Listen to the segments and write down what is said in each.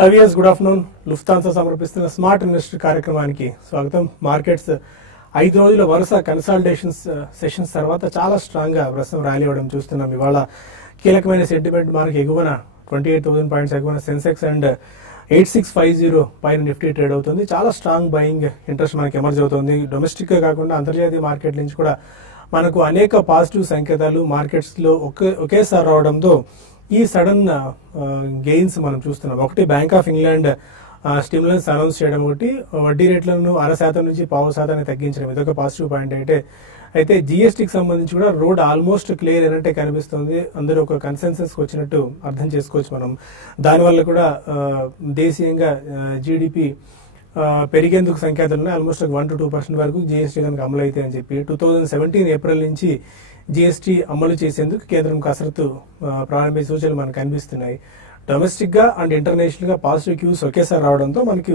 హవియర్స్ good afternoon. Lufthansa సమర్పిస్తున్న smart investor కార్యక్రమానికి స్వాగతం. మార్కెట్స్ 5 రోజుల వరుస కన్సాలిడేషన్స్ సెషన్స్ తర్వాత చాలా స్ట్రాంగ్ గా ప్రస్తుతం ర్యాలీ అవ్వడం చూస్తున్నాం. ఇవాళ కీలకమైన సెంటిమెంట్ మనకి ఎగువన 28,000 పాయింట్స్ ఎగువన సెన్సెక్స్ అండ్ 8650 పైన నిఫ్టీ ట్రేడ్ అవుతుంది. చాలా స్ట్రాంగ్ బయింగ్ ఇంట్రెస్ట్ మనకి ఎమర్జ్ అవుతుంది. డొమెస్టిక్ గా కాకుండా అంతర్జాతీయ మార్కెట్ నుంచి కూడా మనకు అనేక పాజిటివ్ సంకేతాలు మార్కెట్స్ లో ఒకేసారి రావడంతో ఈ సడన్ గెయిన్స్ మనం చూస్తున్నాం. ఒకటి బ్యాంక్ ఆఫ్ ఇంగ్లాండ్ స్టిమ్యులన్స్ అనౌన్స్ చేయడం, ఒకటి వడ్డీ రేట్లను 0.5% నుంచి 0.5% తగ్గించడం, ఇదొక పాజిటివ్ పాయింట్. అయితే జిఎస్టీకి సంబంధించి కూడా రోడ్ ఆల్మోస్ట్ క్లియర్ అయినట్టే కనిపిస్తుంది. అందరూ ఒక కన్సెన్సస్ వచ్చినట్టు అర్థం చేసుకోవచ్చు మనం. దానివల్ల కూడా దేశీయంగా జీడిపి పెరిగేందుకు సంకేతాలు ఉన్నాయి. ఆల్మోస్ట్ 1 to 2% వరకు జిఎస్టీ కనుక అమలు అయితే అని చెప్పి 2017 ఏప్రిల్ నుంచి జిఎస్టీ అమలు చేసేందుకు కేంద్రం కసరత్తు ప్రారంభించే సూచనలు మనకు కనిపిస్తున్నాయి. డొమెస్టిక్ గా అండ్ ఇంటర్నేషనల్ గా పాజిటివ్ క్యూస్ ఒకేసారి రావడంతో మనకి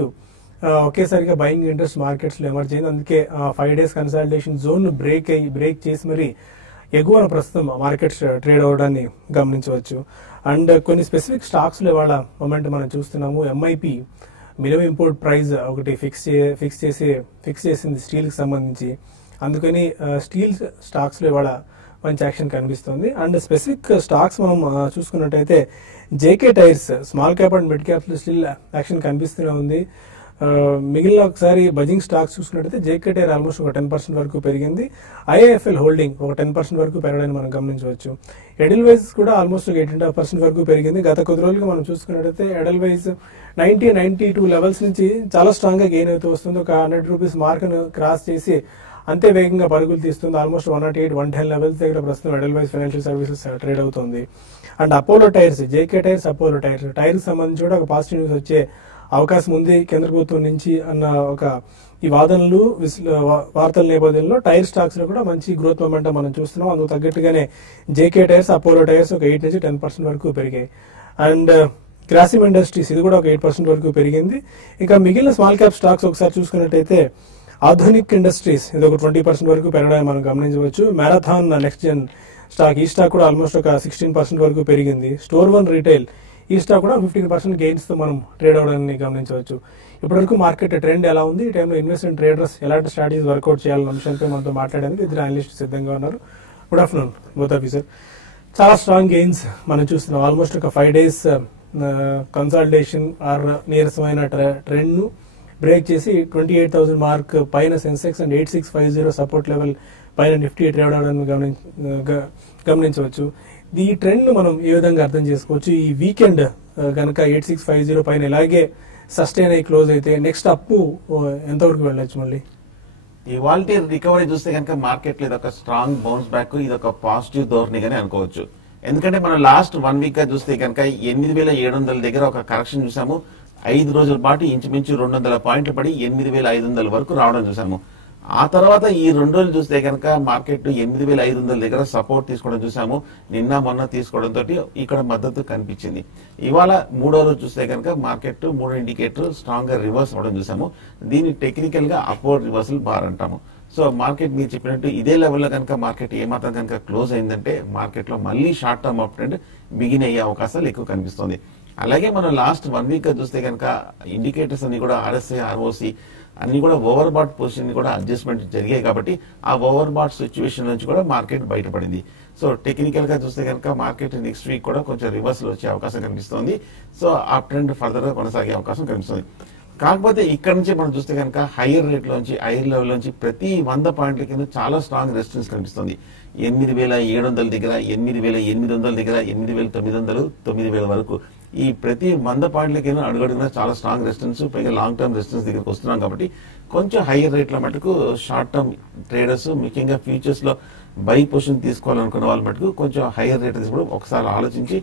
ఒకేసారిగా బయింగ్ ఇంట్రెస్ట్ మార్కెట్స్ లో ఎమర్జ్ అయింది. అందుకే 5 days కన్సాలిడేషన్ జోన్ బ్రేక్ చేసి మరి ఎగువన ప్రస్తుతం మార్కెట్స్ ట్రేడ్ అవడాన్ని గమనించవచ్చు. అండ్ కొన్ని స్పెసిఫిక్ స్టాక్స్ లో ఇవాళ మొమెంట్ మనం చూస్తున్నాము. ఎంఐపి మినిమం ఇంపోర్ట్ ప్రైస్ ఒకటి ఫిక్స్ చేసింది స్టీల్ కి సంబంధించి. అందుకని స్టీల్ స్టాక్స్ లో ఇవాళ మంచి యాక్షన్ కనిపిస్తుంది. అండ్ స్పెసిఫిక్ స్టాక్స్ మనం చూసుకున్నట్టయితే JK tyres small cap and mid cap లో స్టిల్ యాక్షన్ కనిపిస్తూనే ఉంది. మిగిలిన ఒకసారి బజింగ్ స్టాక్స్ చూసుకున్నట్టయితే జేకే టైర్ ఆల్మోస్ట్ ఒక 10% వరకు పెరిగింది. ఐఏఎఫ్ఎల్ హోల్డింగ్ ఒక 10% వరకు పెరగడాన్ని మనం గమనించవచ్చు. ఎడెల్వైజ్ కూడా ఆల్మోస్ట్ 8.5% వరకు పెరిగింది. గత కొద్ది రోజులుగా మనం చూసుకున్నట్టయితే ఎడెల్వైజ్ 92 లెవెల్స్ నుంచి చాలా స్ట్రాంగ్ గా గెయిన్ అవుతూ వస్తుంది. ఒక 100 రూపీస్ మార్క్ ను క్రాస్ చేసి అంతే వేగంగా పరుగులు తీస్తుంది. ఆల్మోస్ట్ 108, 110 లెవెల్స్ దగ్గర ప్రస్తుతం ఎడెల్వైజ్ ఫైనాన్షియల్ సర్వీసెస్ ట్రేడ్ అవుతుంది. And Apollo tyres, JK tyres, Apollo tyres సంబంధించి కూడా ఒక పాజిటివ్ న్యూస్ వచ్చే అవకాశం ఉంది కేంద్ర ప్రభుత్వం నుంచి అన్న ఒక ఈ వాదనలు వార్తల నేపథ్యంలో టైర్ స్టాక్స్ లో కూడా మంచి గ్రోత్ మొమెంటం మనం చూస్తున్నాం. అందుకు తగ్గట్టుగానే జేకే టైర్స్, అపోలో టైర్స్ ఒక 8 నుంచి 10% వరకు పెరిగాయి. అండ్ గ్రాసిమ్ ఇండస్ట్రీస్ ఇది కూడా ఒక 8% వరకు పెరిగింది. ఇంకా మిగిలిన స్మాల్ క్యాప్ స్టాక్స్ ఒకసారి చూసుకున్నట్టయితే ఆధునిక్ ఇండస్ట్రీస్ ఇది ఒక 20% వరకు పెరగడానికి మనం గమనించవచ్చు. మ్యారథాన్ నెక్స్ట్ జెన్ స్టాక్, ఈ స్టాక్ కూడా ఆల్మోస్ట్ ఒక 16% వరకు పెరిగింది. స్టోర్ వన్ రీటైల్ ఈ స్టాక్ కూడా 15% గెయిన్స్ తో మనం ట్రేడ్ అవడాన్ని గమనించవచ్చు. ఇప్పటివరకు మార్కెట్ ట్రెండ్ ఎలా ఉంది, ఈ టైంలో ఇన్వెస్ట్మెంట్ ట్రేడర్స్ ఎలాంటి స్ట్రాటజీస్ వర్కౌట్ చేయాలన్న అంశంపై మనతో మాట్లాడేందుకు ఇద్దరు అనలిస్ట్ సిద్ధంగా ఉన్నారు. Good afternoon both of you sir. చాలా స్ట్రాంగ్ గెయిన్స్ మనం చూస్తున్నాం. ఆల్మోస్ట్ ఒక 5 days కన్సాలిడేషన్ ఆర్ నీరసమైన ట్రెండ్ ను బ్రేక్ చేసి 28,000 మార్క్ పైన సెన్సెక్స్ అండ్ 8650 సపోర్ట్ లెవెల్ పైన నిఫ్టీ ట్రేడ్ అవడాన్ని గమనించవచ్చు. ఈ ట్రెండ్ ను మనం ఏ విధంగా అర్థం చేసుకోవచ్చు? ఈ వీకెండ్ గనక 8650 పైన ఇలాగే సస్టైన్ అయ్యి క్లోజ్ అయితే నెక్స్ట్ అప్పు ఎంతవరకు వెళ్ళొచ్చు? మళ్ళీ ఇవాళ రికవరీ చూస్తే కనుక మార్కెట్ లో ఇదొక స్ట్రాంగ్ బౌన్స్ బ్యాక్, ఇదొక పాజిటివ్ ధోరణిగానే అనుకోవచ్చు. ఎందుకంటే మనం లాస్ట్ 1 week గా చూస్తే కనుక 8,700 దగ్గర ఒక కరెక్షన్ చూసాము. 5 రోజుల పాటు ఇంచుమించు 200 పాయింట్లు పడి 8,500 వరకు రావడం చూసాము. ఆ తర్వాత ఈ 2 రోజులు చూస్తే కనుక మార్కెట్ 8,500 దగ్గర సపోర్ట్ తీసుకోవడం చూసాము. నిన్న మొన్న తీసుకోవడంతో ఇక్కడ మద్దతు కనిపించింది. ఇవాళ 3వ రోజు చూస్తే కనుక మార్కెట్ 3 ఇండికేటర్ స్ట్రాంగ్ గా రివర్స్ అవ్వడం చూసాము. దీన్ని టెక్నికల్ గా అప్వర్డ్ రివర్సల్ బార్ అంటాము. సో మార్కెట్ మీరు చెప్పినట్టు ఇదే లెవెల్లో కనుక మార్కెట్ ఏమాత్రం కనుక క్లోజ్ అయిందంటే మార్కెట్ లో మళ్ళీ short term up trend begin అయ్యే అవకాశాలు ఎక్కువ కనిపిస్తుంది. అలాగే మనం లాస్ట్ 1 week గా చూస్తే కనుక ఇండికేటర్స్ అన్ని కూడా ఆర్ఎస్ఐ, ఆర్ఓసి అన్ని కూడా ఓవర్ బాట్ పొజిషన్ కూడా అడ్జస్ట్మెంట్ జరిగాయి. కాబట్టి ఆ ఓవర్ బాట్ సిచ్యువేషన్ నుంచి కూడా మార్కెట్ బయటపడింది. సో టెక్నికల్ గా చూస్తే కనుక మార్కెట్ నెక్స్ట్ వీక్ కూడా కొంచెం రివర్సల్ వచ్చే అవకాశం కనిపిస్తుంది. సో ఆ ట్రెండ్ ఫర్దర్ గా కొనసాగే అవకాశం కనిపిస్తుంది. కాకపోతే ఇక్కడ నుంచి మనం చూస్తే కనుక హైయర్ రేట్ లోంచి హైయర్ లెవెల్ నుంచి ప్రతి 100 పాయింట్ల కింద చాలా స్ట్రాంగ్ రెసిస్టెన్స్ కనిపిస్తుంది. 8,700 దగ్గర, 8,800 దగ్గర, 8,900, 9,000 వరకు ఈ ప్రతి 100 పాయింట్ల కింద అడుగడుగునా చాలా స్ట్రాంగ్ రెసిస్టెన్స్, పైగా లాంగ్ టర్మ్ రెసిస్టెన్స్ దగ్గరకు వస్తున్నాం. కాబట్టి కొంచెం హైయర్ రేట్ల మటుకు షార్ట్ టర్మ్ ట్రేడర్స్ ముఖ్యంగా ఫ్యూచర్స్ లో బై పొజిషన్ తీసుకోవాలనుకున్న వాళ్ళ మటుకు కొంచెం హైయర్ రేట్ తీసుకోవడం ఒకసారి ఆలోచించి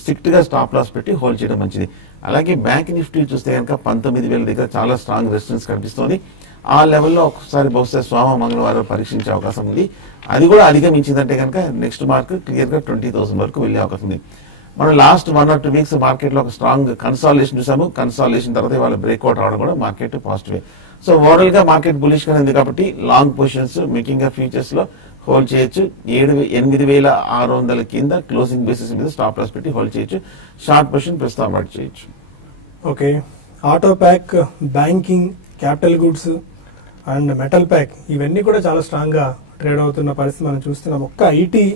స్ట్రిక్ట్ గా స్టాప్ లాస్ పెట్టి హోల్డ్ చేయడం మంచిది. అలాగే బ్యాంక్ నిఫ్టీ చూస్తే కనుక 19,000 దగ్గర చాలా స్ట్రాంగ్ రెసిస్టెన్స్ కనిపిస్తుంది. ఆ లెవెల్లో ఒకసారి బహుశా సోమ మంగళవారం పరీక్షించే అవకాశం ఉంది. అది కూడా అధిగమించిందంటే కనుక నెక్స్ట్ మార్క్ క్లియర్ గా 20,000 వరకు వెళ్లే అవకాశం ఉంది. మనం లాస్ట్ 1 or 2 weeks మార్కెట్ లో ఒక స్ట్రాంగ్ కన్సాలిడేషన్ చూసాము. కన్సాలిడేషన్ తర్వాత వాళ్ళ బ్రేక్అవుట్ రావడం కూడా మార్కెట్ పాజిటివ్. సో ఓవరాల్ గా మార్కెట్ బులిష్ గా ఉంది కాబట్టి లాంగ్ పొజిషన్స్ ముఖ్యంగా ఫ్యూచర్స్ లో హోల్డ్ చేయొచ్చు. 8,600 కింద క్లోజింగ్ బేసిస్ మీద స్టాప్ లాస్ పెట్టి హోల్డ్ చేయొచ్చు. షార్ట్ పొజిషన్ ప్రస్తుతం అవాయిడ్ చేయొచ్చు. Okay, auto pack, banking, capital goods and metal pack ఇవన్నీ కూడా చాలా స్ట్రాంగ్ గా ట్రేడ్ అవుతున్న పరిస్థితి మనం చూస్తున్నాం. ఒక్క ఐటీ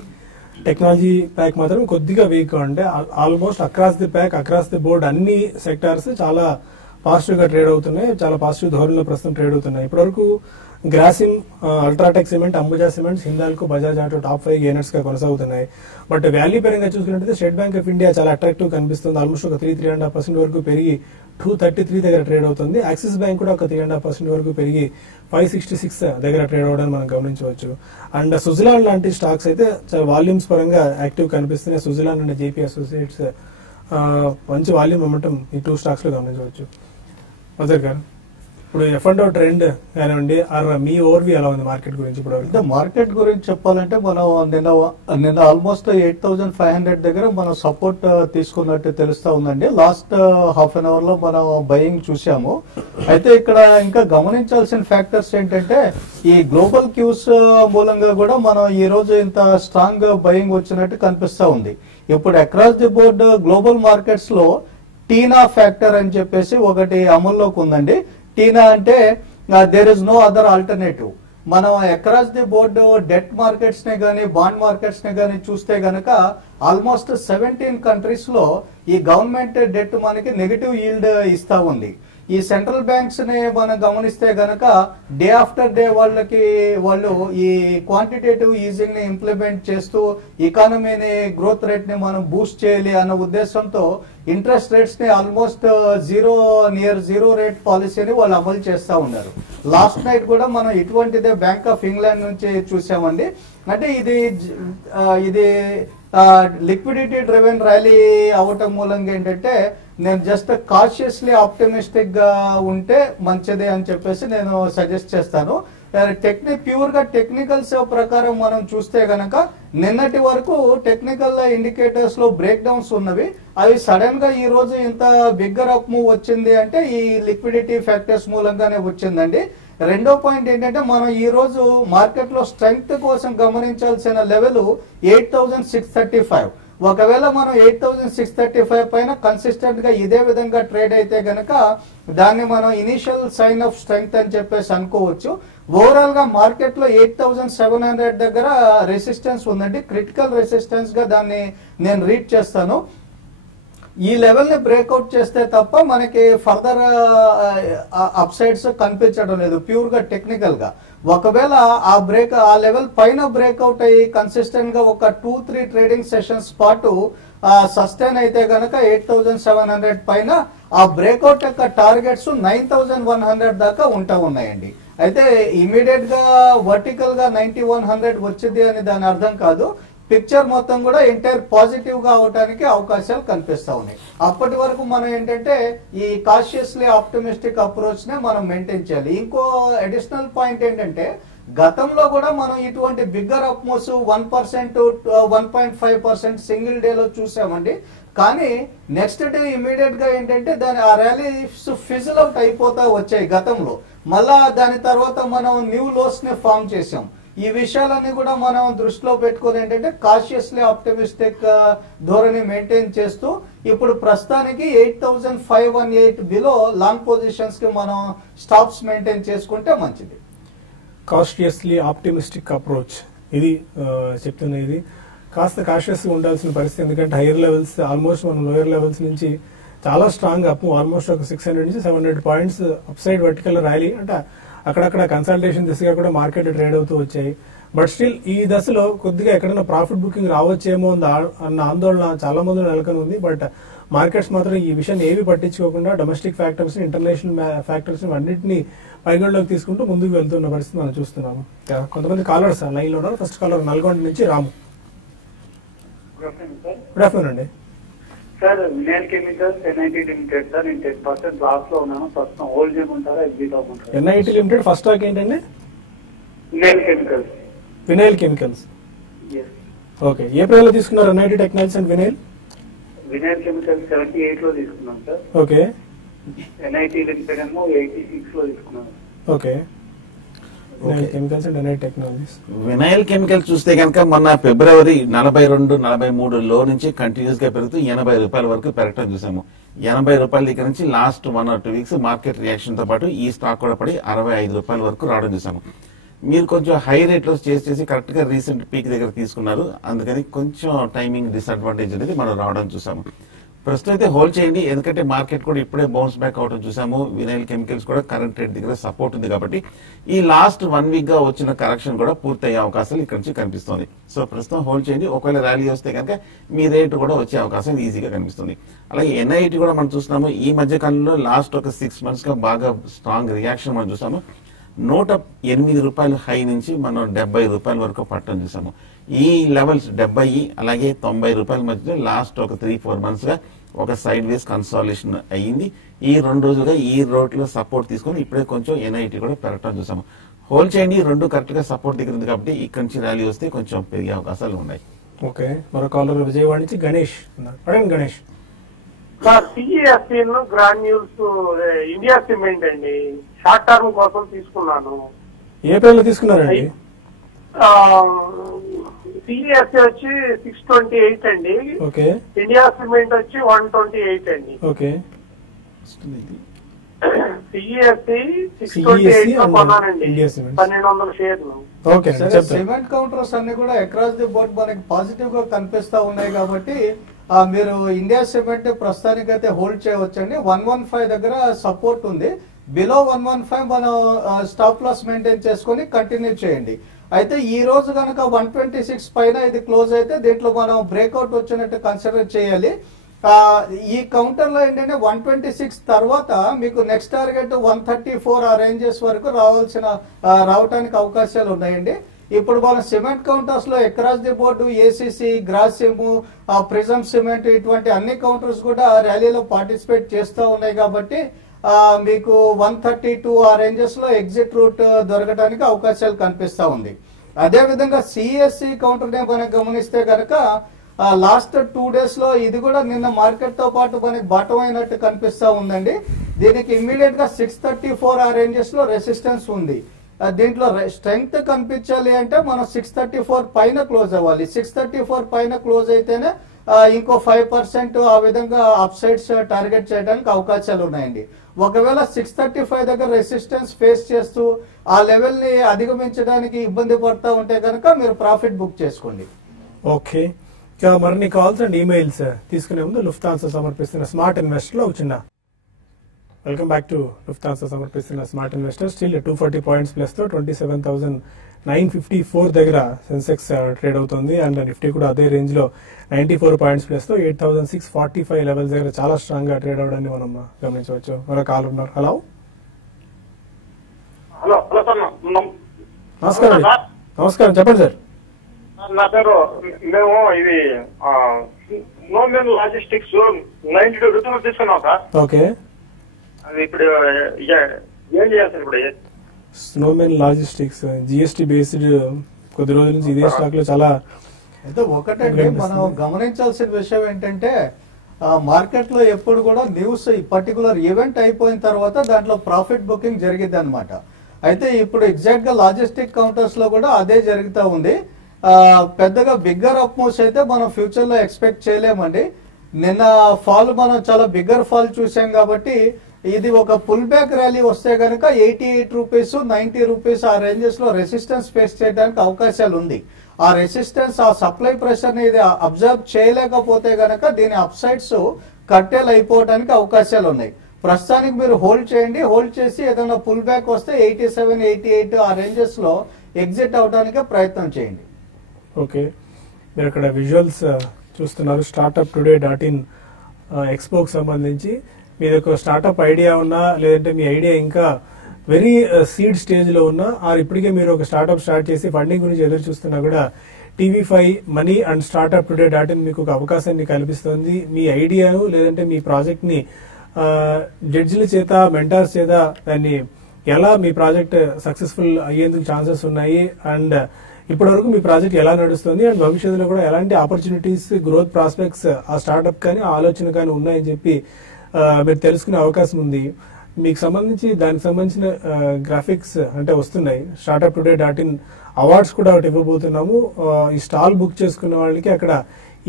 టెక్నాలజీ ప్యాక్ మాత్రం కొద్దిగా వీక్ అంటే almost across the pack, across the board అన్ని సెక్టార్స్ చాలా పాజిటివ్ గా ట్రేడ్ అవుతున్నాయి, చాలా పాజిటివ్ ధోరణిలో ప్రస్తుతం ట్రేడ్ అవుతున్నాయి. ఇప్పటివరకు Grasim, UltraTech cement, Ambuja cements, Hindalco, Bajaj auto top 5 gainers గా కొనసాగుతున్నాయి. బట్ వాల్యూ పరంగా చూసుకున్నట్లయితే స్టేట్ బ్యాంక్ ఆఫ్ ఇండియా చాలా అట్రాక్టివ్ కనిపిస్తుంది. ఆల్మోస్ట్ ఒక 3.5% వరకు పెరిగి 233 దగ్గర ట్రేడ్ అవుతుంది. యాక్సిస్ బ్యాంక్ కూడా ఒక 3.5% వరకు పెరిగి 566 దగ్గర ట్రేడ్ అవడానికి మనం గమనించవచ్చు. అండ్ సుజలాన్ లాంటి స్టాక్స్ అయితే చాలా వాల్యూమ్స్ పరంగా యాక్టివ్ కనిపిస్తున్నాయి. సుజలాన్ అండ్ జేపీ అసోసియేట్స్ మంచి వాల్యూమ్ మొమెంటం ఈ 2 స్టాక్స్ లో గమనించవచ్చు. వజర్ గారు, ఇప్పుడు F&O ట్రెండ్ కానివ్వండి, మీ ఓవర్వ్యూ ఎలా ఉంది మార్కెట్ గురించి? ఇప్పుడు మార్కెట్ గురించి చెప్పాలంటే మనం నిన్న ఆల్మోస్ట్ 8,500 దగ్గర మనం సపోర్ట్ తీసుకున్నట్టు తెలుస్తా ఉందండి. లాస్ట్ హాఫ్ అన్ అవర్ లో మనం బయింగ్ చూసాము. అయితే ఇక్కడ ఇంకా గమనించాల్సిన ఫ్యాక్టర్స్ ఏంటంటే ఈ గ్లోబల్ క్యూస్ మూలంగా కూడా మనం ఈ రోజు ఇంత స్ట్రాంగ్ బయింగ్ వచ్చినట్టు కనిపిస్తా ఉంది. ఇప్పుడు across the board global markets లో టీనా ఫ్యాక్టర్ అని చెప్పేసి ఒకటి అమల్లోకి ఉందండి. టీనా అంటే there is no other alternative. మనం across the board debt markets ని గానీ, బాండ్ మార్కెట్స్ ని గానీ చూస్తే గనక ఆల్మోస్ట్ 17 కంట్రీస్ లో ఈ గవర్నమెంట్ డెట్ మనకి నెగటివ్ ఈల్డ్ ఇస్తా ఉంది. ఈ సెంట్రల్ బ్యాంక్స్ ని మనం గమనిస్తే గనక డే ఆఫ్టర్ డే వాళ్ళు ఈ క్వాంటిటేటివ్ ఈజింగ్ ని ఇంప్లిమెంట్ చేస్తూ ఎకానమీని గ్రోత్ రేట్ ని మనం బూస్ట్ చేయాలి అన్న ఉద్దేశంతో ఇంట్రెస్ట్ రేట్స్ ని ఆల్మోస్ట్ నియర్ జీరో రేట్ పాలసీని వాళ్ళు అమలు చేస్తా ఉన్నారు. లాస్ట్ నైట్ కూడా మనం ఇటువంటిదే బ్యాంక్ ఆఫ్ ఇంగ్లాండ్ నుంచి చూసామండి. అంటే ఇది లిక్విడిటీ డ్రివెన్ ర్యాలీ అవటం మూలంగా ఏంటంటే నేను జస్ట్ కాషియస్లీ ఆప్టిమిస్టిక్ గా ఉంటే మంచిదే అని చెప్పేసి నేను సజెస్ట్ చేస్తాను. ప్యూర్ గా టెక్నికల్స్ ప్రకారం మనం చూస్తే గనక నిన్నటి వరకు టెక్నికల్ ఇండికేటర్స్ లో బ్రేక్ డౌన్స్ ఉన్నవి. అవి సడన్ గా ఈ రోజు ఇంత బిగ్గర్ అప్ మూవ్ వచ్చింది అంటే ఈ లిక్విడిటీ ఫ్యాక్టర్స్ మూలంగానే వచ్చిందండి. రెండో పాయింట్ ఏంటంటే మనం ఈ రోజు మార్కెట్ లో స్ట్రెంగ్త్ కోసం గమనించాల్సిన లెవెల్ 8,635. ఒకవేళ మనం 8,635 పైన కన్సిస్టెంట్ గా ఇదే విధంగా ట్రేడ్ అయితే గనక దాన్ని మనం ఇనిషియల్ సైన్ ఆఫ్ స్ట్రెంగ్త్ అని చెప్పేసి అనుకోవచ్చు. ఓవరాల్ గా మార్కెట్ లో 8,700 దగ్గర రెసిస్టెన్స్ ఉందండి. క్రిటికల్ రెసిస్టెన్స్ గా దాన్ని నేను రీడ్ చేస్తాను. ఈ లెవెల్ ని బ్రేక్అవుట్ చేస్తే తప్ప మనకి ఫర్దర్ అప్ సైడ్స్ కనిపించడం లేదు ప్యూర్ గా టెక్నికల్ గా. ఒకవేళ ఆ లెవెల్ పైన బ్రేక్అవుట్ అయ్యి కన్సిస్టెంట్ గా ఒక 2-3 ట్రేడింగ్ సెషన్స్ పాటు సస్టైన్ అయితే గనక 8,700 పైన ఆ బ్రేక్అవుట్ యొక్క టార్గెట్స్ 9,100 దాకా ఉన్నాయండి. అయితే ఇమీడియట్ గా వర్టికల్ గా 9,100 వచ్చింది అని దాని అర్థం కాదు. పిక్చర్ మొత్తం కూడా ఎంటైర్ పాజిటివ్ గా అవడానికి అవకాశాలు కనిపిస్తా ఉన్నాయి. అప్పటి వరకు మనం ఏంటంటే ఈ కాషియస్లీ ఆప్టిమిస్టిక్ అప్రోచ్ నే మనం మెయింటైన్ చేయాలి. ఇంకో అడిషనల్ పాయింట్ ఏంటంటే గతంలో కూడా మనం ఇటువంటి bigger up moves 1%, 1.5% single day లో చూసామండి. కానీ నెక్స్ట్ డే ఇమీడియట్ గా ఏంటంటే ఆ ర్యాలీస్ ఫిజిల్ అవుట్ అయిపోతా వచ్చాయి గతంలో. మళ్ళా దాని తర్వాత మనం న్యూ లోస్ ని ఫామ్ చేసాం. ఈ విషయాలన్నీ కూడా మనం దృష్టిలో పెట్టుకుని ఏంటంటే కాషియస్లీ ఆప్టిమిస్టిక్ ధోరణి మెయింటైన్ చేస్తూ ఇప్పుడు ప్రస్తుతానికి 8,518 బిలో లాంగ్ పొజిషన్స్ కి మనం స్టాప్స్ మెయింటైన్ చేసుకుంటే మంచిది. కాషియస్లీ ఆప్టిమిస్టిక్ అప్రోచ్ ఇది చెప్తున్నది. కాస్త కాషియస్ గా ఉండాల్సిన పరిస్థితి. ఎందుకంటే హైయర్ లెవెల్స్ ఆల్మోస్ట్ మనం లోయర్ లెవెల్స్ నుంచి చాలా స్ట్రాంగ్ అప్, ఆల్మోస్ట్ ఒక 600 నుంచి 700 points up side vertical rally అంటే అక్కడక్కడ కన్సల్టేషన్ దిశగా కూడా మార్కెట్ ట్రేడ్ అవుతూ వచ్చాయి. బట్ స్టిల్ ఈ దశలో కొద్దిగా ఎక్కడైనా ప్రాఫిట్ బుకింగ్ రావచ్చేమో అన్న ఆందోళన చాలా మంది నెలకొని ఉంది. బట్ మార్కెట్స్ మాత్రం ఈ విషయాన్ని ఏవి పట్టించుకోకుండా డొమెస్టిక్ ఫ్యాక్టర్స్, ఇంటర్నేషనల్ ఫ్యాక్టర్స్ అన్నింటినీ పరిగణలోకి తీసుకుంటూ ముందుకు వెళ్తున్న పరిస్థితి మనం చూస్తున్నాము. కొంతమంది కాలర్స్ లైన్ లో ఉన్నారు. ఫస్ట్ కాలర్ నల్గొండ నుంచి రాము. గుడ్ ఆఫ్టర్నూన్ అండి. Sir vinyl chemicals NIT limited sir, నేను 10% లాస్ లో ఉన్నాను. ప్రస్తుతం హోల్డ్ చేయమంటారా ఎగ్జిట్ అవ్వమంటారా? NIT లిమిటెడ్ ఫస్ట్ స్టాక్ ఏంటండి? Vinyl chemicals. Vinyl chemicals. Okay, ఏ ప్రైస్ లో తీసుకున్నారు NIT technologies and vinyl? Vinyl chemicals 78 లో తీసుకున్నాం సార్. ఓకే. NIT లిమిటెడ్ ఏమో 86 లో తీసుకున్నాను. Okay. Chemicals and NIT technologies. Vinyl chemicals చూస్తే కనుక మొన్న ఫిబ్రవరి 42-43 లో నుంచి కంటిన్యూస్ గా పెరుగుతూ 80 రూపాయల వరకు పెరగటం చూసాము. రూపాయల దగ్గర నుంచి last 1 or 2 weeks market reaction తో పాటు ఈ స్టాక్ కూడా పడి 65 రూపాయల వరకు రావడం చూసాము. మీరు కొంచెం హై రేట్ లో చేసి కరెక్ట్ గా రీసెంట్ పీక్ దగ్గర తీసుకున్నారు, అందుకని కొంచెం టైమింగ్ డిసడ్వాంటేజ్ అనేది మనం రావడం చూసాము. ప్రస్తుతం అయితే హోల్డ్ చేయండి, ఎందుకంటే మార్కెట్ కూడా ఇప్పుడే బౌన్స్ బ్యాక్ అవడం చూసాము. వినైల్ కెమికల్స్ కూడా కరెంట్ రేట్ దగ్గర సపోర్ట్ ఉంది కాబట్టి ఈ లాస్ట్ 1 వీక్ గా వచ్చిన కరెక్షన్ కూడా పూర్తయ్యే అవకాశాలు ఇక్కడ నుంచి కనిపిస్తుంది. సో ప్రస్తుతం హోల్డ్ చేయండి, ఒకవేళ ర్యాలీ వస్తే కనుక మీ రేట్ కూడా వచ్చే అవకాశం ఈజీగా కనిపిస్తుంది. అలాగే ఎన్ఐటి కూడా మనం చూస్తున్నాము, ఈ మధ్య కాలంలో లాస్ట్ ఒక 6 months గా బాగా స్ట్రాంగ్ రియాక్షన్ మనం చూసాము. 108 రూపాయల హై నుంచి మనం 70 రూపాయల వరకు పట్టడం చూసాము. ఈ లెవెల్స్ 70 అలాగే 90 రూపాయల మధ్య లాస్ట్ ఒక 3-4 months గా ఒక సైడ్ వేస్ కన్సాలిడేషన్ అయ్యింది. ఈ 2 రోజులుగా ఈ రోడ్ లో సపోర్ట్ తీసుకొని ఇప్పుడే కొంచెం ఎన్ఐటి కూడా పెరగడం చూసాము. హోల్డ్ చేయండి, 2 కరెక్ట్ గా సపోర్ట్ దగ్గర ఉంది కాబట్టి ఇక్కడ నుంచి ర్యాలీ వస్తే కొంచెం పెరిగే అవకాశాలు ఉన్నాయి. ఓకే, మరో కాలర్ విజయవాడ నుంచి గణేష్ ఉన్నారు. అడగండి గణేష్. సిఈఎస్సీ గ్రాన్యూల్స్ ఇండియా సిమెంట్ అండి, షార్ట్ టర్మ్ కోసం తీసుకున్నాను. ఏ పేర్లో తీసుకున్నారండి? సిఈఎస్సీ వచ్చి 628 అండి. ఓకే. ఇండియా సిమెంట్ వచ్చి 128 అండి. ఓకే. సిఈఎస్సీ 628 లో కొన్నానండి, 1200 షేర్లు. ఓకే. సిమెంట్ కౌంటర్స్ అన్ని కూడా అక్రాస్ ది బోర్డ్ మనకి పాజిటివ్ గా కనిపిస్తా ఉన్నాయి కాబట్టి మీరు ఇండియా సిమెంట్ ప్రస్తుతానికి అయితే హోల్డ్ చేయవచ్చండి. 115 దగ్గర సపోర్ట్ ఉంది. బిలో 115 మనం స్టాప్ లాస్ మెయింటైన్ చేసుకుని కంటిన్యూ చేయండి. అయితే ఈ రోజు కనుక 126 పైన ఇది క్లోజ్ అయితే దీంట్లో మనం బ్రేక్అవుట్ వచ్చినట్టు కన్సిడర్ చేయాలి. ఈ కౌంటర్ లో ఏంటంటే 126 తర్వాత మీకు నెక్స్ట్ టార్గెట్ 134 ఆ రేంజెస్ వరకు రావడానికి అవకాశాలు ఉన్నాయండి. ఇప్పుడు మన సిమెంట్ కౌంటర్స్ లో across the board ACC, Grasim, prism cement ఇటువంటి అన్ని కౌంటర్స్ కూడా ర్యాలీలో పార్టిసిపేట్ చేస్తూ ఉన్నాయి కాబట్టి మీకు 132 ఆ రేంజెస్ లో ఎగ్జిట్ రూట్ దొరకడానికి అవకాశాలు కనిపిస్తా ఉంది. అదే విధంగా సిఎస్సి కౌంటర్ నే మనం గమనిస్తే కనుక లాస్ట్ 2 days లో ఇది కూడా నిన్న మార్కెట్ తో పాటు మనకి బాటం అయినట్టు కనిపిస్తా ఉందండి. దీనికి ఇమ్మీడియట్ గా 634 ఆ రేంజెస్ లో రెసిస్టెన్స్ ఉంది. దీంట్లో స్ట్రెంగ్త్ కనిపించాలి అంటే మనం 634 పైన క్లోజ్ అవ్వాలి. 634 పైన క్లోజ్ అయితేనే ఇంకో 5% ఆ విధంగా అప్ సైడ్స్ టార్గెట్ చేయడానికి అవకాశాలు ఉన్నాయండి. ఒకవేళ 635 దగ్గర రెసిస్టెన్స్ ఫేస్ చేస్తూ ఆ లెవెల్ ని అధిగమించడానికి ఇబ్బంది పడతా ఉంటే కనుక మీరు ప్రాఫిట్ బుక్ చేసుకోండి. ఓకే, మరిన్ని కాల్స్ అండ్ ఈమెయిల్స్ తీసుకునే ముందు లుఫ్తాన్సా సమర్పిస్తున్న స్మార్ట్ ఇన్వెస్టర్ లో వచ్చిన వెల్కమ్ బ్యాక్ టు లుఫ్తాన్సా సమర్పిస్తున్న smart investor. Still 240 points plus తో 27,954 దగ్గర సెన్సెక్స్ ట్రేడ్ అవుతుంది. అండ్ నిఫ్టీ కూడా అదే రేంజ్ లో 94 points ప్లస్ తో 8,645 లెవెల్స్ దగ్గర చాలా స్ట్రాంగ్ గా ట్రేడ్ అవడాన్ని మనం గమనించవచ్చు. మరో కాల్ ఉన్నారు. హలో హలో హలో సార్, నమస్కారం. నమస్కారం, చెప్పండి సార్. నా పేరు, మేము ఇది స్నోమెన్ లాజిస్టిక్స్ 92 రూపాయలు తీసుకున్నాం సార్. ఓకే. అది ఇప్పుడు ఏం చేయాలి సార్? ఇప్పుడు స్నోమెన్ లాజిస్టిక్స్ జిఎస్టీ బేస్డ్ కొద్ది రోజుల నుంచి ఇదే స్టాక్ లో చాలా అయితే ఒకటంటే మనం గమనించాల్సిన విషయం ఏంటంటే మార్కెట్ లో ఎప్పుడు కూడా న్యూస్ పర్టికులర్ ఈవెంట్ అయిపోయిన తర్వాత దాంట్లో ప్రాఫిట్ బుకింగ్ జరిగింది అనమాట. అయితే ఇప్పుడు ఎగ్జాక్ట్ గా లాజిస్టిక్ కౌంటర్స్ లో కూడా అదే జరుగుతూ ఉంది. పెద్దగా బిగ్గర్ అప్ మూవ్స్ అయితే మనం ఫ్యూచర్ లో ఎక్స్పెక్ట్ చేయలేమండి. నిన్న ఫాల్ మనం చాలా బిగ్గర్ ఫాల్ చూసాం కాబట్టి ఇది ఒక పుల్ బ్యాక్ ర్యాలీ వస్తే కనుక 88 రూపీస్ 90 రూపీస్ ఆ రేంజెస్ లో రెసిస్టెన్స్ ఫేస్ చేయడానికి అవకాశాలు ఉంది. ఆ రెసిస్టెన్స్ ఆ సప్లై ప్రెషర్ ని ఇది అబ్జర్వ్ చేయలేకపోతే గనక దీని అప్ సైడ్స్ కట్టెల్ అయిపోవడానికి అవకాశాలు ఉన్నాయి. ప్రస్తుతానికి మీరు హోల్డ్ చేయండి. హోల్డ్ చేసి ఏదైనా పుల్ బ్యాక్ వస్తే 87, 88 ఆ రేంజెస్ లో ఎగ్జిట్ అవడానికి ప్రయత్నం చేయండి. ఓకే, మీరు అక్కడ విజువల్స్ చూస్తున్నారు. startuptoday.in ఎక్స్పోకి సంబంధించి మీరు ఒక స్టార్ట్అప్ ఐడియా ఉన్నా, లేదంటే మీ ఐడియా ఇంకా వెరీ సీడ్ స్టేజ్ లో ఉన్నా, ఇప్పటికే మీరు ఒక స్టార్ట్అప్ స్టార్ట్ చేసి ఫండింగ్ గురించి ఎదురు చూస్తున్నా కూడా TV5 మనీ అండ్ startuptoday.in మీకు ఒక అవకాశాన్ని కల్పిస్తుంది. మీ ఐడియాను లేదంటే మీ ప్రాజెక్ట్ ని జడ్జిల చేత, మెంటార్స్ చేత దాన్ని ఎలా మీ ప్రాజెక్ట్ సక్సెస్ఫుల్ అయ్యేందుకు ఛాన్సెస్ ఉన్నాయి, అండ్ ఇప్పటి వరకు మీ ప్రాజెక్ట్ ఎలా నడుస్తుంది, అండ్ భవిష్యత్తులో కూడా ఎలాంటి ఆపర్చునిటీస్, గ్రోత్ ప్రాస్పెక్ట్స్ ఆ స్టార్ట్అప్ కానీ ఆ ఆలోచన కానీ ఉన్నాయని చెప్పి మీరు తెలుసుకునే అవకాశం ఉంది. మీకు సంబంధించి దానికి సంబంధించిన గ్రాఫిక్స్ అంటే వస్తున్నాయి. startuptoday.in అవార్డ్స్ కూడా ఒకటి ఇవ్వబోతున్నాము. ఈ స్టాల్ బుక్ చేసుకున్న వాళ్ళకి అక్కడ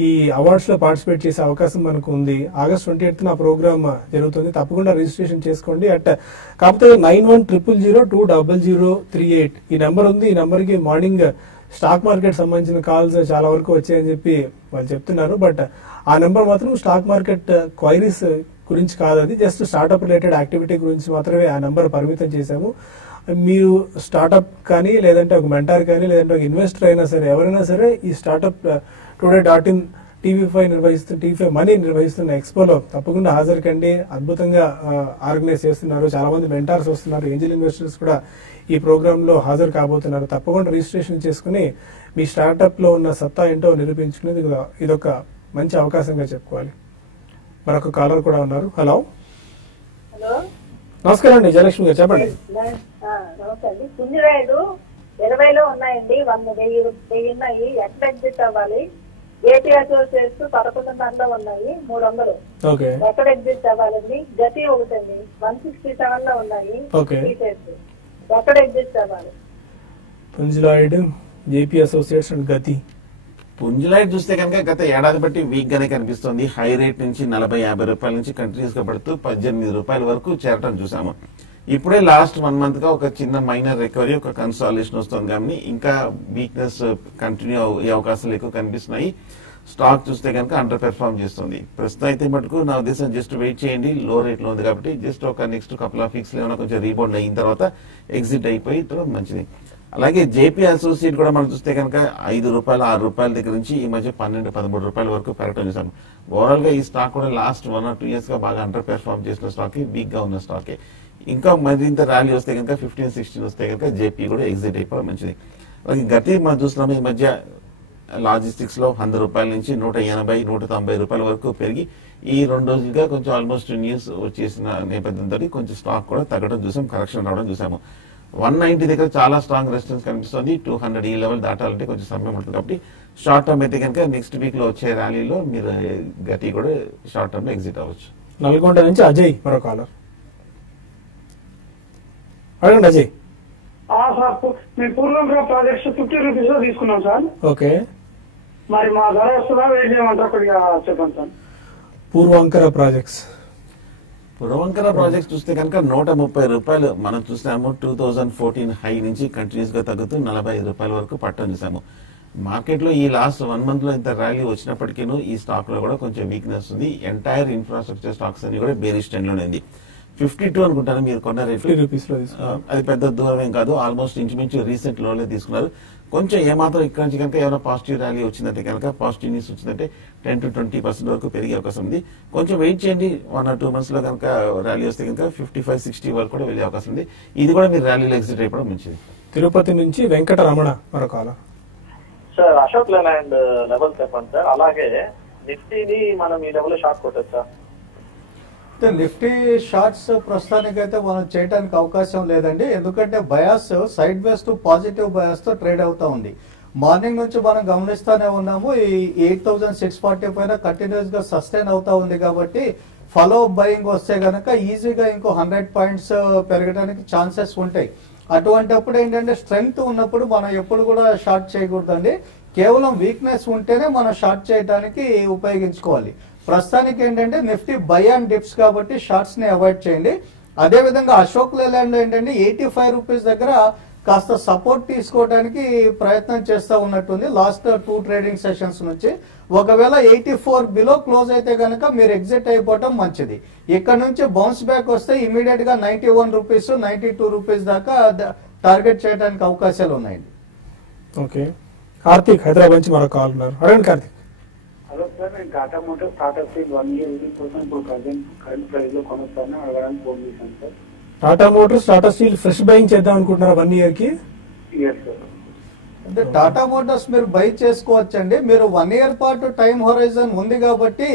ఈ అవార్డ్స్ లో పార్టిసిపేట్ చేసే అవకాశం మనకు ఉంది. August 28th ఆ ప్రోగ్రామ్ జరుగుతుంది. తప్పకుండా రిజిస్ట్రేషన్ చేసుకోండి. కాకపోతే 9100020038 ఈ నెంబర్ ఉంది. ఈ నెంబర్ కి మార్నింగ్ స్టాక్ మార్కెట్ సంబంధించిన కాల్స్ చాలా వరకు వచ్చాయని చెప్పి వాళ్ళు చెప్తున్నారు. బట్ ఆ నెంబర్ మాత్రం స్టాక్ మార్కెట్ క్వైరీస్ గురించి కాదు, అది జస్ట్ స్టార్ట్అప్ రిలేటెడ్ యాక్టివిటీ గురించి మాత్రమే ఆ నెంబర్ పరిమితం చేశాము. మీరు స్టార్ట్అప్ కానీ లేదంటే ఒక మెంటార్ కానీ లేదంటే ఒక ఇన్వెస్టర్ అయినా సరే ఎవరైనా సరే ఈ స్టార్ట్అప్ today.in TV5 మనీ నిర్వహిస్తున్న ఎక్స్పోలో తప్పకుండా హాజరు కండి. అద్భుతంగా ఆర్గనైజ్ చేస్తున్నారు. చాలా మంది మెంటార్స్ వస్తున్నారు. ఏంజల్ ఇన్వెస్టర్స్ కూడా ఈ ప్రోగ్రామ్ లో హాజరు కాబోతున్నారు. తప్పకుండా రిజిస్ట్రేషన్ చేసుకుని మీ స్టార్ట్అప్ లో ఉన్న సత్తా ఏంటో నిరూపించుకునేది ఇదొక మంచి అవకాశంగా చెప్పుకోవాలి. మరొక కాలర్ కూడా ఉన్నారు. హలో హలో, నమస్కారం అండి, జయలక్ష్మి గారు చెప్పండి. నమస్తే అండి. పుంజిరాయుడు 20లో ఉన్నాయండి, 1000 ఉన్నాయి. ఎట్లా ఎగ్జిట్ అవ్వాలి? ఏపీ అసోసియేట్స్ 1100 ఉన్నాయి, 300. ఓకే, ఎక్కడ ఎగ్జిట్ అవ్వాలండి? గతి ఒకటండి, 167 లో ఉన్నాయి. ఓకే, ఎక్కడ ఎగ్జిట్ అవ్వాలి? పుంజిలాయిడ్, జేపీ అసోసియేట్స్ అండ్ గతి. పుంజులైట్ చూస్తే కనుక గత ఏడాది బట్టి వీక్ గానే కనిపిస్తుంది. హై రేట్ నుంచి 40-50 రూపాయల నుంచి కంటిన్యూస్ గా పడుతూ 18 రూపాయల వరకు చేరటం చూసాము. ఇప్పుడే లాస్ట్ 1 month గా ఒక చిన్న మైనర్ రికవరీ, ఒక కన్సాలిడేషన్ వస్తుంది. కానీ ఇంకా వీక్నెస్ కంటిన్యూ అయ్యే అవకాశాలు ఎక్కువ కనిపిస్తున్నాయి. స్టాక్ చూస్తే కనుక అండర్ పెర్ఫార్మ్ చేస్తుంది. ప్రస్తుతం అయితే మటుకు నా ఉద్దేశం జస్ట్ వెయిట్ చేయండి. లో రేట్ లో ఉంది కాబట్టి జస్ట్ ఒక నెక్స్ట్ కపుల్ ఆఫ్ వీక్స్ లో ఏమైనా కొంచెం రీబౌండ్ అయిన తర్వాత ఎగ్జిట్ అయిపోయి తర్వాత మంచిది. అలాగే జేపీ అసోసియేట్ కూడా మనం చూస్తే కనుక 5 రూపాయలు 6 రూపాయల దగ్గర నుంచి ఈ మధ్య 12-13 రూపాయల వరకు పెరగడం చూసాము. ఓవరాల్ గా ఈ స్టాక్ కూడా లాస్ట్ 1 or 2 years గా బాగా అండర్ పెర్ఫార్మ్ చేసిన స్టాక్, వీక్ గా ఉన్న స్టాక్. ఇంకా మరింత ర్యాలీ వస్తే కనుక 15-16 వస్తే కనుక జేపీ కూడా ఎగ్జిట్ అయిపోవడం మంచిది. అలాగే గతి మనం చూస్తున్నాము ఈ మధ్య లాజిస్టిక్స్ లో 100 రూపాయల నుంచి 180-190 రూపాయల వరకు పెరిగి ఈ 2 రోజులుగా కొంచెం ఆల్మోస్ట్ న్యూస్ వచ్చేసిన నేపథ్యంతో కొంచెం స్టాక్ కూడా తగ్గడం చూసాం, కరెక్షన్ రావడం చూసాము. 190 దగ్గర చాలా స్ట్రాంగ్ రెసిస్టెన్స్ కనిపిస్తుంది. 200 ఈ లెవెల్ దాటాలంటే కొంచెం సమయం ఉంటుంది. కాబట్టి షార్ట్ టర్మ్ అయితే కనుక నెక్స్ట్ వీక్ లో వచ్చే ర్యాలీలో మీరు గతి కూడా షార్ట్ టర్మ్ లో ఎగ్జిట్ అవ్వచ్చు. నల్గొండ నుంచి అజయ్ మరో కాలర్. అడగండి అజయ్. సార్, మేము పూర్వంగా ప్రాజెక్ట్స్ 50 రూపీస్ లో తీసుకున్నాం సార్. ఓకే, మరి మా ధర వస్తుందా? వెయిట్ చేయమంటారు, కొద్దిగా చెప్పండి sir. Puravankara projects. Puravankara project చూస్తే కనుక 130 రూపాయలు మనం చూసాము. 2014 హై నుంచి కంటిన్యూస్ గా తగ్గుతూ 45 రూపాయల వరకు పట్టం చూసాము. మార్కెట్ లో ఈ లాస్ట్ 1 month లో ఇంత ర్యాలీ వచ్చినప్పటికీ ఈ స్టాక్ లో కూడా కొంచెం వీక్నెస్ ఉంది. ఎంటైర్ ఇన్ఫ్రాస్ట్రక్చర్ స్టాక్స్ అన్ని కూడా బేరిష్ ట్రెండ్ లోనే ఉంది. 52 అనుకుంటాను మీరు కొన్న రేట్. 50 రూపీస్ లో అది పెద్ద దూరం ఏం కాదు, ఆల్మోస్ట్ ఇంచుమించు రీసెంట్ లోనే తీసుకున్నారు. కొంచెం ఏమాత్రం ఇక్కడ నుంచి కనుక ఏమైనా పాజిటివ్ ర్యాలీ వచ్చిందంటే కనుక, పాజిటివ్ న్యూస్ వచ్చిందంటే 10-20% వరకు పెరిగే అవకాశం ఉంది. కొంచెం వెయిట్ చేయండి. 1 or 2 months లో కనుక ర్యాలీ వస్తే కనుక 55-60 వరకు కూడా వెళ్ళే అవకాశం ఉంది. ఇది కూడా మీరు ర్యాలీలో ఎగ్జిట్ అయిపోవడం మంచిది. తిరుపతి నుంచి వెంకటరమణ మరో caller. Sir, Ashok Leyland level చెప్పండి సార్. అలాగే నిఫ్టీని మనం ఈ లెవెల్ షార్ట్ కొట్టచ్చా? నిఫ్టీ షార్ట్స్ ప్రస్తుతానికైతే మనం చేయడానికి అవకాశం లేదండి. ఎందుకంటే bias side ways to positive bias తో ట్రేడ్ అవుతా ఉంది. మార్నింగ్ నుంచి మనం గమనిస్తానే ఉన్నాము. ఈ 8640 పైన కంటిన్యూస్ గా సస్టైన్ అవుతా ఉంది. కాబట్టి ఫాలో బయింగ్ వస్తే గనక ఈజీగా ఇంకో 100 పాయింట్స్ పెరగడానికి ఛాన్సెస్ ఉంటాయి. అటువంటిప్పుడు ఏంటంటే స్ట్రెంగ్త్ ఉన్నప్పుడు మనం ఎప్పుడు కూడా షార్ట్ చేయకూడదండి. కేవలం వీక్నెస్ ఉంటేనే మనం షార్ట్ చేయడానికి ఉపయోగించుకోవాలి. ప్రస్తుతానికి ఏంటంటే నిఫ్టీ బై అండ్ డిప్స్ కాబట్టి షార్ట్స్ ని అవాయిడ్ చేయండి. అదే విధంగా అశోక్ లేలాండ్ లో ఏంటంటే 85 రూపీస్ దగ్గర కాస్త సపోర్ట్ తీసుకోవడానికి ప్రయత్నం చేస్తూ ఉన్నట్టుంది లాస్ట్ 2 ట్రేడింగ్ సెషన్స్ నుంచి. ఒకవేళ 84 బిలో క్లోజ్ అయితే కనుక మీరు ఎగ్జిట్ అయిపోవటం మంచిది. ఇక్కడ నుంచి బౌన్స్ బ్యాక్ వస్తే ఇమీడియట్ గా 91 రూపీస్ 92 రూపీస్ దాకా టార్గెట్ చేయడానికి అవకాశాలు ఉన్నాయండి. ఓకే, కార్తీక్ హైదరాబాద్ నుంచి మరో కాల్ ఉన్నారు. అడగండి కార్తీక్. హలో సార్, నేను Tata Motors Tata steel 1 year కోసం ఇప్పుడు కరెంట్ ప్రైస్ లో కొనొస్తాను అడగడానికి ఫోన్ చేశాను sir. Tata Motors Tata Steel fresh buying చేద్దాం అనుకుంటున్నారా 1 year కి? Yes sir. అంటే టాటా మోటార్స్ మీరు బై చేసుకోవచ్చండి. మీరు 1 year పాటు టైం హొరైజన్ ఉంది కాబట్టి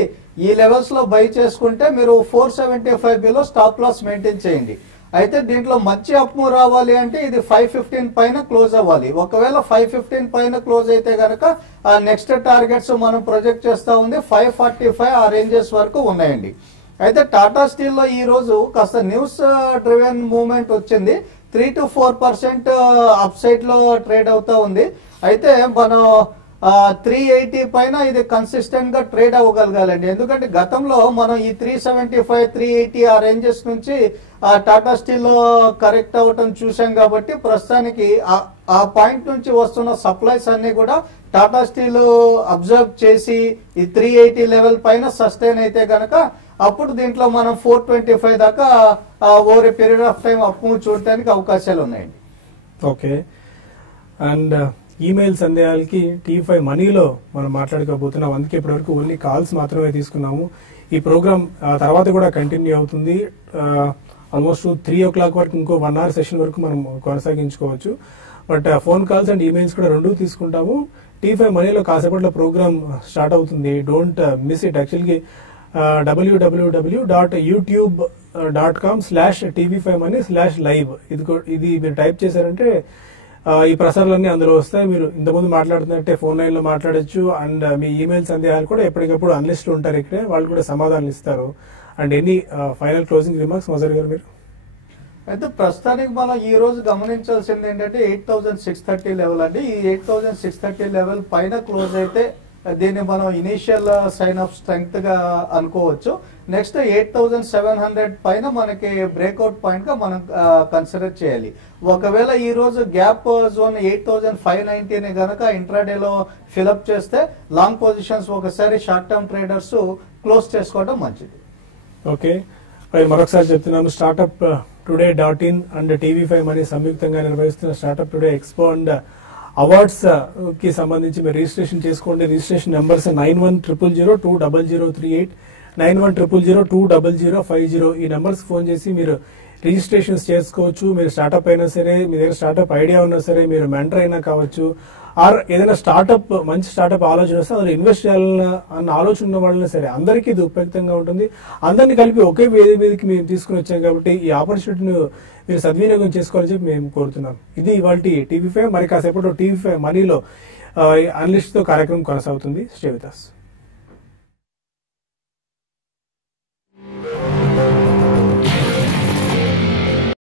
ఈ లెవెల్స్ లో బై చేసుకుంటే మీరు 475 బిలో స్టాప్ లాస్ మెయింటైన్ చేయండి. అయితే దీంట్లో మంచి అప్ మూవ్ రావాలి అంటే ఇది 515 పైన క్లోజ్ అవ్వాలి. ఒకవేళ 515 పైన క్లోజ్ అయితే గనక ఆ నెక్స్ట్ టార్గెట్స్ మనం ప్రొజెక్ట్ చేస్తా ఉంది 545 ఆ రేంజెస్ వరకు ఉన్నాయండి. అయితే టాటా స్టీల్ లో ఈ రోజు కాస్త న్యూస్ డ్రివెన్ మూవ్మెంట్ వచ్చింది. 3 to 4% అప్ సైడ్ లో ట్రేడ్ అవుతా ఉంది. అయితే మనం 380 పైన ఇది కన్సిస్టెంట్ గా ట్రేడ్ అవ్వగలగాలండి. ఎందుకంటే గతంలో మనం ఈ 375 380 ఆ రేంజెస్ నుంచి టాటా స్టీల్ లో కరెక్ట్ అవ్వటం చూసాం కాబట్టి ప్రస్తుతానికి ఆ పాయింట్ నుంచి వస్తున్న సప్లైస్ అన్ని కూడా టాటా స్టీల్ అబ్జర్వ్ చేసి ఈ 380 లెవెల్ పైన సస్టైన్ అయితే గనక అప్పుడు దీంట్లో మనం 425 దాకా over a period of time up move చూడటానికి అవకాశాలు ఉన్నాయండి. ఓకే, అండ్ ఈమెయిల్ సందేహాలకి T5 మనీలో మనం మాట్లాడుకోబోతున్నాం. అందుకే ఇప్పటివరకు ఓన్లీ కాల్స్ మాత్రమే తీసుకున్నాము. ఈ ప్రోగ్రామ్ తర్వాత కూడా కంటిన్యూ అవుతుంది. ఆల్మోస్ట్ 3 o'clock వరకు ఇంకో 1 hour సెషన్ వరకు మనం కొనసాగించుకోవచ్చు. But phone calls and emails కూడా రెండూ తీసుకుంటాము. T5 మనీలో కాసేపట్లో ప్రోగ్రామ్ స్టార్ట్ అవుతుంది. Don't miss it. యాక్చువల్గా www.youtube.com/tv5money/live ఇది మీరు టైప్ చేశారంటే ఈ ప్రసారాలన్నీ అందులో వస్తాయి. మీరు ఇంతకుముందు మాట్లాడుతున్నట్టే ఫోన్ లైన్ లో మాట్లాడొచ్చు. అండ్ మీ ఈమెయిల్ సందేహాలు కూడా ఎప్పటికప్పుడు అనలిస్టులు ఉంటారు ఇక్కడే, వాళ్ళు కూడా సమాధానాలు ఇస్తారు. And any final closing remarks Mazhar గారు మీరు? అయితే ప్రస్తుతానికి మనం ఈ రోజు గమనించాల్సింది ఏంటంటే 8630 లెవెల్ అండి. ఈ 8630 లెవెల్ పైన క్లోజ్ అయితే దీన్ని మనం ఇనీషియల్ సైన్ ఆఫ్ స్ట్రెంగ్త్ గా అనుకోవచ్చు. నెక్స్ట్ 8700 పైన మనకి బ్రేక్అవుట్ పాయింట్ గా మనం కన్సిడర్ చేయాలి. ఒకవేళ ఈ రోజు గ్యాప్ జోన్ 8590 గనక ఇంట్రాడేలో ఫిలప్ చేస్తే లాంగ్ పొజిషన్స్ ఒకసారి షార్ట్ టర్మ్ ట్రేడర్స్ క్లోజ్ చేసుకోవడం మంచిది. ఓకే, మరొకసారి చెప్తున్నాను. స్టార్ట్అప్ టుడే.in అండ్ TV5 మనీ సంయుక్తంగా నిర్వహిస్తున్న startup today expo and awards కి సంబంధించి మీరు రిజిస్ట్రేషన్ చేసుకోండి. Registration numbers 9100200038, 9100200050. ఈ నెంబర్స్ ఫోన్ చేసి మీరు రిజిస్ట్రేషన్స్ చేసుకోవచ్చు. మీరు స్టార్ట్అప్ అయినా సరే, మీ దగ్గర స్టార్ట్అప్ ఐడియా ఉన్నా సరే, మీరు మెంటర్ అయినా కావచ్చు, ఆర్ ఏదైనా స్టార్ట్అప్ మంచి స్టార్ట్అప్ ఆలోచన వస్తే అందులో ఇన్వెస్ట్ చేయాలన్న అన్న ఆలోచన ఉన్న వాళ్ళని సరే అందరికీ ఇది ఉపయుక్తంగా ఉంటుంది. అందరినీ కలిపి ఒకే వేదిక మీదకి మేము తీసుకుని వచ్చాం కాబట్టి ఈ ఆపర్చునిటీని మీరు సద్వినియోగం చేసుకోవాలని చెప్పి మేము కోరుతున్నాం. ఇది ఇవాళ TV5. మరి కాసేపట్లో TV5 మనీలో అనలిస్ట్ తో కార్యక్రమం కొనసాగుతుంది. Stay with us.